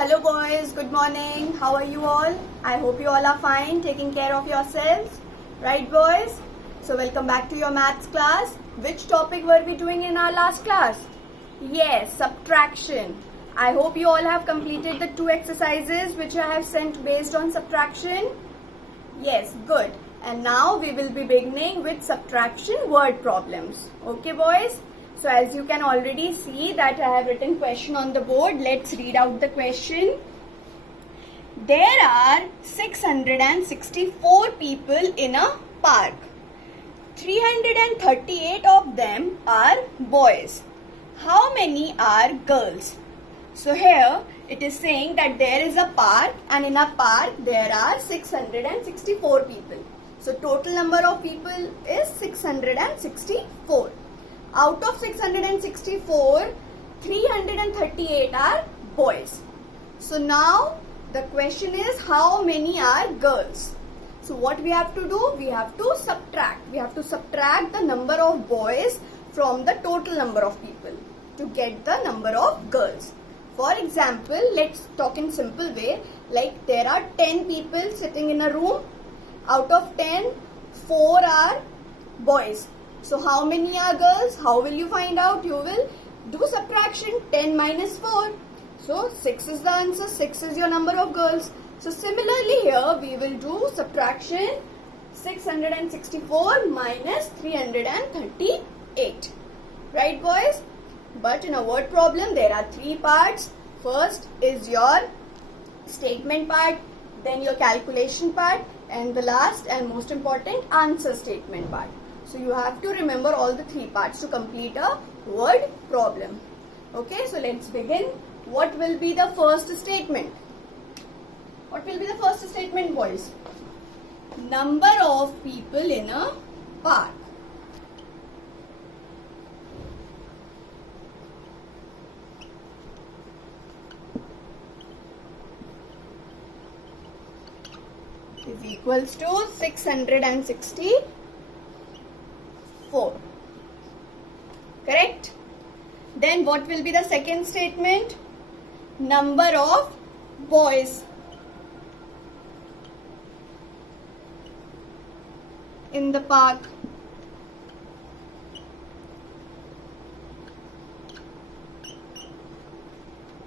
Hello boys, good morning. How are you all? I hope you all are fine, taking care of yourselves. Right boys? So welcome back to your maths class. Which topic were we doing in our last class? Yes, subtraction. I hope you all have completed the 2 exercises which I have sent based on subtraction. Yes, good. And now we will be beginning with subtraction word problems. Okay boys? So as you can already see that I have written question on the board. Let's read out the question. There are 664 people in a park. 338 of them are boys. How many are girls? So here it is saying that there is a park and in a park there are 664 people. So total number of people is 664. Out of 664, 338 are boys. So now the question is how many are girls? So what we have to do? We have to subtract. We have to subtract the number of boys from the total number of people to get the number of girls. For example, let's talk in simple way. Like there are 10 people sitting in a room. Out of 10, 4 are boys. So how many are girls? How will you find out? You will do subtraction. 10 minus 4. So 6 is the answer. 6 is your number of girls. So similarly here we will do subtraction. 664 minus 338. Right boys? But in a word problem there are 3 parts. First is your statement part, then your calculation part, and the last and most important answer statement part. So you have to remember all the 3 parts to complete a word problem. Okay, so let's begin. What will be the first statement? What will be the first statement, boys? Number of people in a park. Is equals to 664. Correct? Then what will be the second statement? Number of boys in the park.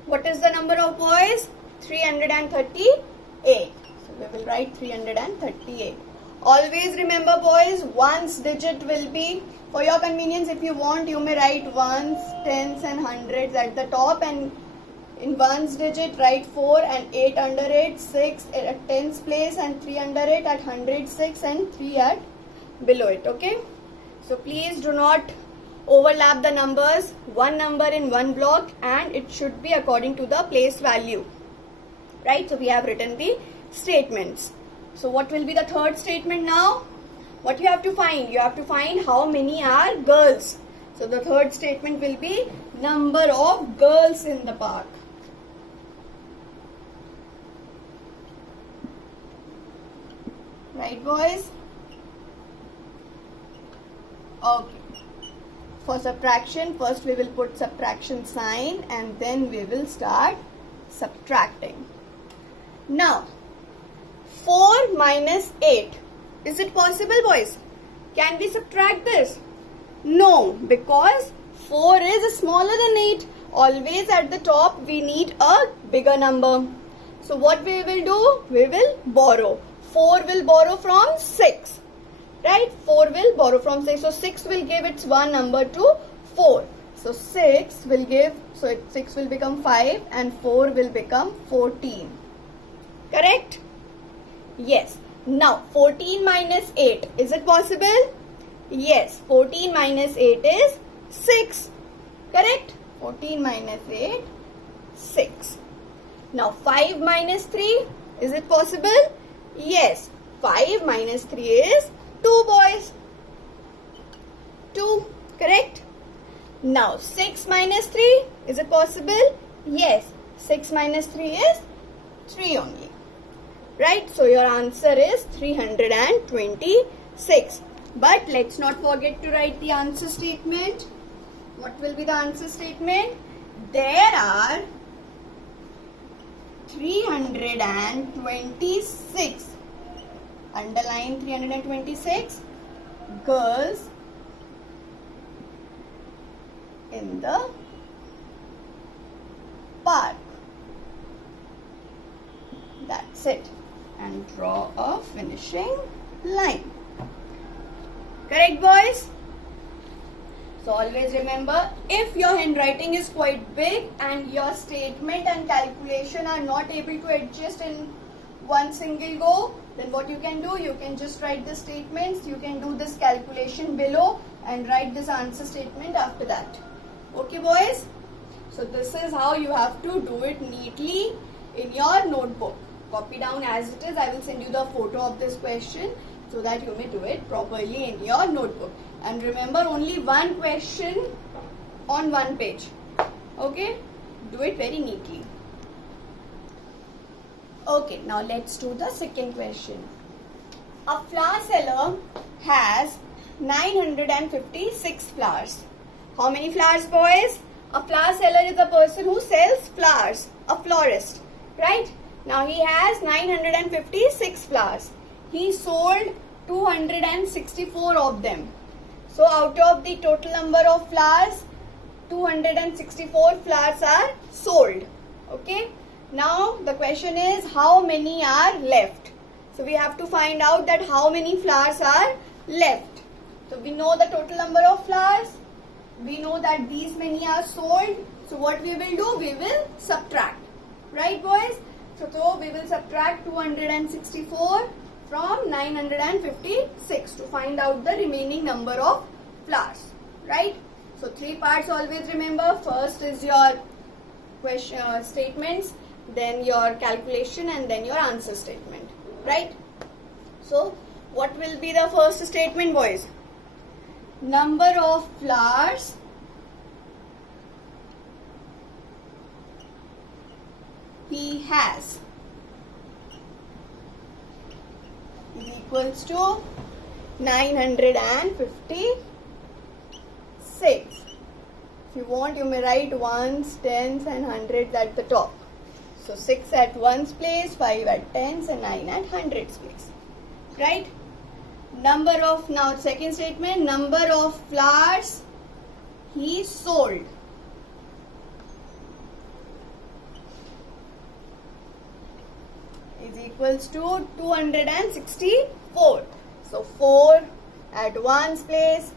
What is the number of boys? 338. So we will write 338. Always remember boys, ones digit will be, for your convenience if you want you may write ones, tens and hundreds at the top, and in ones digit write 4 and 8 under it, 6 at tens place and 3 under it, at hundred 6 and 3 at below it. Okay, so please do not overlap the numbers, one number in one block, and it should be according to the place value. Right, so we have written the statements. So what will be the third statement now? What you have to find? You have to find how many are girls. So the third statement will be number of girls in the park. Right boys? Okay. For subtraction, first we will put subtraction sign and then we will start subtracting. Now, 4 minus 8. Is it possible, boys? Can we subtract this? No, because 4 is smaller than 8. Always at the top we need a bigger number. So what we will do? We will borrow. 4 will borrow from 6. Right? 4 will borrow from 6. So 6 will give its one number to 4. So 6 will give, so 6 will become 5 and 4 will become 14. Correct? Yes. Now 14 minus 8. Is it possible? Yes. 14 minus 8 is 6. Correct? 14 minus 8, 6. Now 5 minus 3. Is it possible? Yes. 5 minus 3 is 2 boys. 2. Correct? Now 6 minus 3. Is it possible? Yes. 6 minus 3 is 3 only. Right? So your answer is 326. But let's not forget to write the answer statement. What will be the answer statement? There are 326. Underline 326 girls in the park. That's it. And draw a finishing line. Correct, boys? So always remember, if your handwriting is quite big and your statement and calculation are not able to adjust in one single go, then what you can do, you can just write the statements, you can do this calculation below and write this answer statement after that. Okay, boys? So this is how you have to do it neatly in your notebook. Copy down as it is. I will send you the photo of this question so that you may do it properly in your notebook. And remember, only one question on one page. Okay? Do it very neatly. Okay, now let's do the second question. A flower seller has 956 flowers. How many flowers, boys? A flower seller is a person who sells flowers, a florist, right? Now he has 956 flowers. He sold 264 of them. So out of the total number of flowers, 264 flowers are sold. Okay. Now the question is, how many are left? So we have to find out that how many flowers are left. So we know the total number of flowers. We know that these many are sold. So what we will do? We will subtract. Right, boys? So we will subtract 264 from 956 to find out the remaining number of flowers. Right? So three parts always remember. First is your question statements, then your calculation, and then your answer statement. Right? So what will be the first statement, boys? Number of flowers he has is equals to 956. If you want, you may write ones, tens and hundreds at the top. So 6 at ones place, 5 at tens and 9 at hundreds place. Right? Number of, now second statement, number of flowers he sold is equals to 264. So 4 at ones place,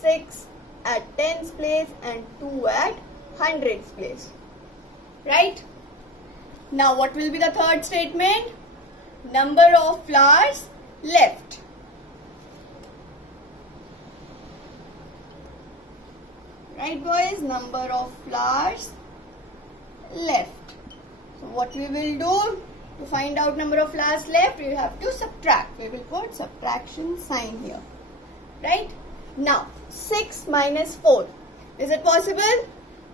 6 at tens place and 2 at hundreds place. Right? Now what will be the third statement? Number of flowers left. Right, boys? Number of flowers left. So what we will do to find out number of flowers left, we have to subtract. We will put subtraction sign here. Right? Now 6 minus 4. Is it possible?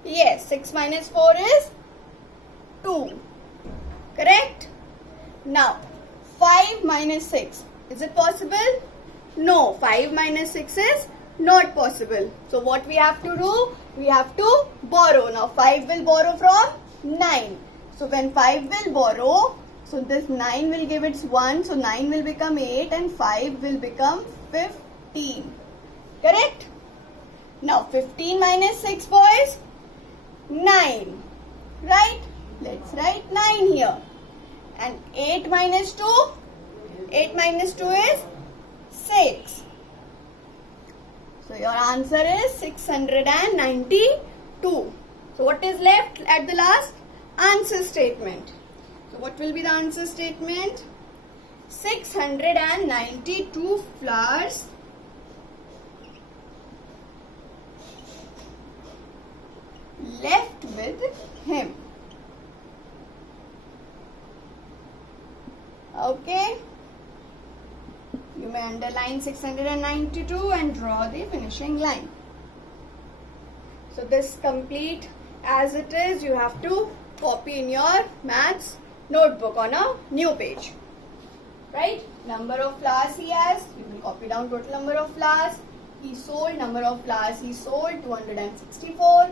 Yes. 6 minus 4 is 2. Correct? Now 5 minus 6. Is it possible? No. 5 minus 6 is not possible. So what we have to do? We have to borrow. Now 5 will borrow from 9. So when 5 will borrow, so this 9 will give its 1. So 9 will become 8 and 5 will become 15. Correct? Now 15 minus 6, boys? 9. Right? Let's write 9 here. And 8 minus 2? 8 minus 2 is 6. So your answer is 692. So what is left at the last? Answer statement. So what will be the answer statement? 692 flowers left with him. Okay. You may underline 692 and draw the finishing line. So this complete as it is, you have to copy in your maths notebook on a new page. Right? Number of flowers he has, you will copy down total number of flowers he sold, number of flowers he sold 264,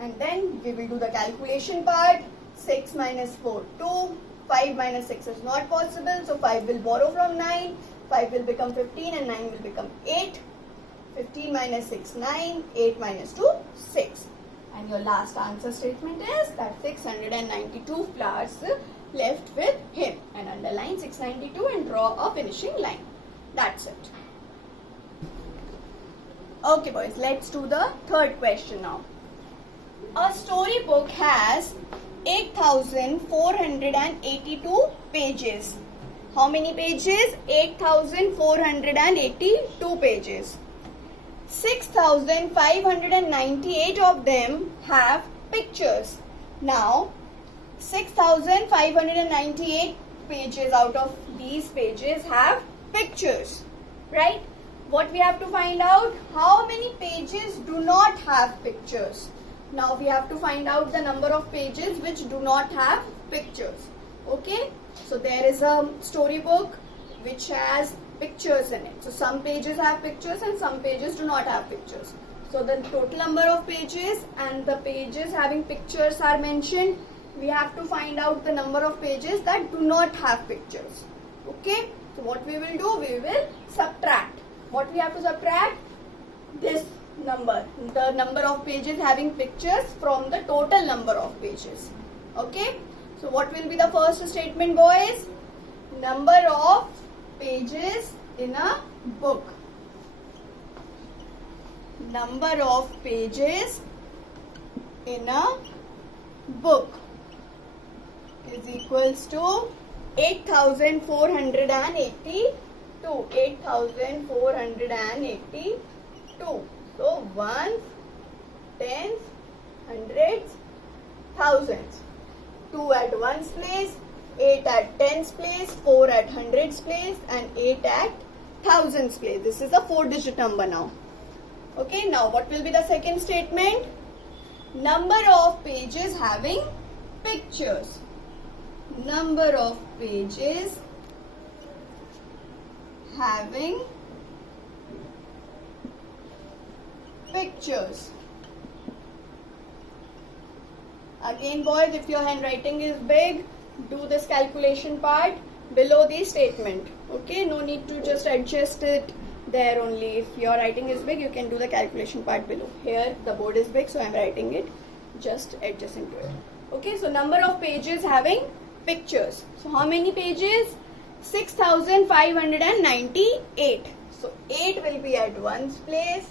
and then we will do the calculation part. 6 minus 4, 2. 5 minus 6 is not possible. So 5 will borrow from 9. 5 will become 15 and 9 will become 8. 15 minus 6, 9. 8 minus 2, 6. And your last answer statement is that 692 flowers left with him. And underline 692 and draw a finishing line. That's it. Okay boys, let's do the third question now. A storybook has 8,482 pages. How many pages? 8,482 pages. 6,598 of them have pictures. Now, 6,598 pages out of these pages have pictures, right? What we have to find out? How many pages do not have pictures? Now we have to find out the number of pages which do not have pictures. Okay, so there is a storybook which has pictures in it. So some pages have pictures and some pages do not have pictures. So the total number of pages and the pages having pictures are mentioned. We have to find out the number of pages that do not have pictures. Okay, so what we will do? We will subtract. What we have to subtract? This number, the number of pages having pictures from the total number of pages. Okay, so what will be the first statement, boys? Number of pages in a book. Number of pages in a book is equals to 8,482. 8,482. So ones, tens, hundreds, thousands. 2 at ones place, 8 at tens place, 4 at hundreds place, and 8 at thousands place. This is a 4-digit number now. Okay, now what will be the second statement? Number of pages having pictures. Number of pages having pictures. Again boys, if your handwriting is big, do this calculation part below the statement. Okay, no need to just adjust it there only. If your writing is big, you can do the calculation part below. Here the board is big, so I am writing it, just adjusting to it. Okay, so number of pages having pictures. So how many pages? 6,598. So 8 will be at ones place,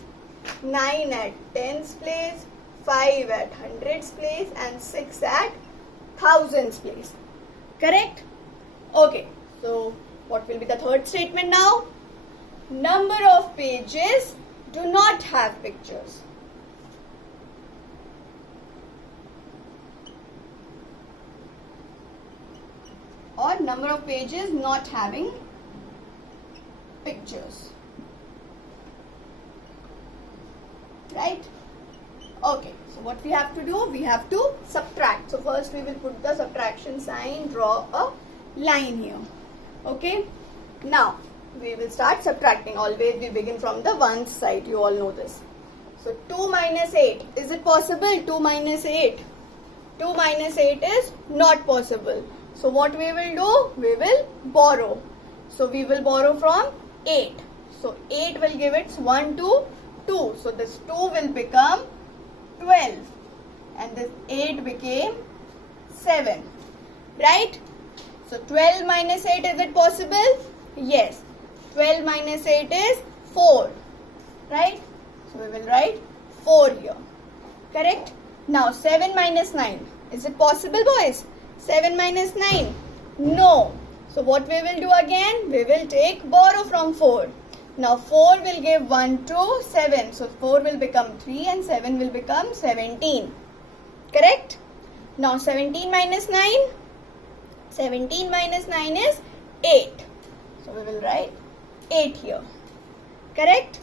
9 at tens place, 5 at hundreds place, and 6 at thousands place. Correct? Okay, so what will be the third statement now? Number of pages do not have pictures. Or number of pages not having pictures. Right? Okay, so what we have to do? We have to subtract. So first we will put the subtraction sign, draw a line here. Okay, now we will start subtracting. Always we begin from the ones side, you all know this. So 2 minus 8, is it possible? 2 minus 8. 2 minus 8 is not possible. So what we will do? We will borrow. So we will borrow from 8. So 8 will give its 1 to 2. So this 2 will become 12. And this 8 became 7. Right? So 12 minus 8, is it possible? Yes. 12 minus 8 is 4. Right? So we will write 4 here. Correct? Now 7 minus 9. Is it possible, boys? 7 minus 9? No. So what we will do again? We will take borrow from 4. Now 4 will give 1 to 7. So 4 will become 3 and 7 will become 17. Correct? Now 17 minus 9? 17 minus 9 is 8. So we will write 8 here. Correct?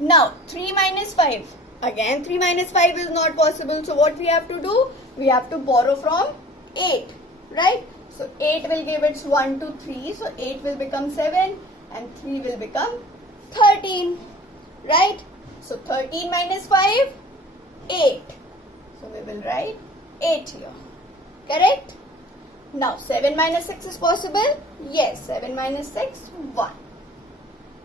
Now 3 minus 5. Again 3 minus 5 is not possible. So what we have to do? We have to borrow from 8. Right? So 8 will give its 1 to 3. So 8 will become 7 and 3 will become 13. Right? So 13 minus 5? 8. So we will write 8 here. Correct? Now 7 minus 6 is possible? Yes, 7 minus 6, 1.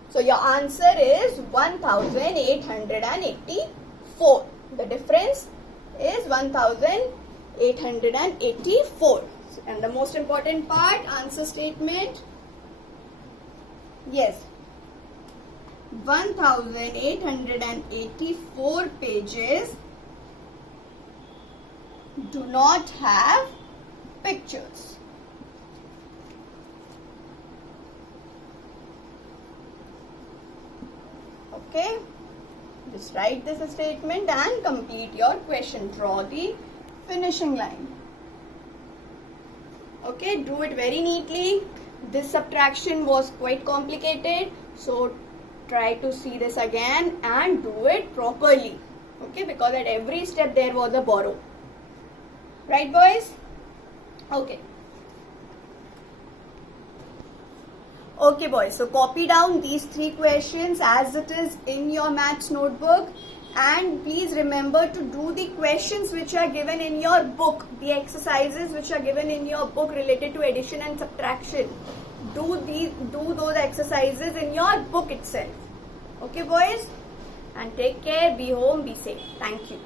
So your answer is 1884. The difference is 1884. And the most important part, answer statement. Yes, 1884 pages do not have pictures. Okay, just write this statement and complete your question. Draw the finishing line. Okay, do it very neatly. This subtraction was quite complicated, so try to see this again and do it properly. Okay, because at every step there was a borrow. Right, boys? Okay. Okay, boys. So copy down these 3 questions as it is in your maths notebook. And please remember to do the questions which are given in your book, the exercises which are given in your book related to addition and subtraction. Do those exercises in your book itself. Okay, boys? And take care, be home, be safe. Thank you.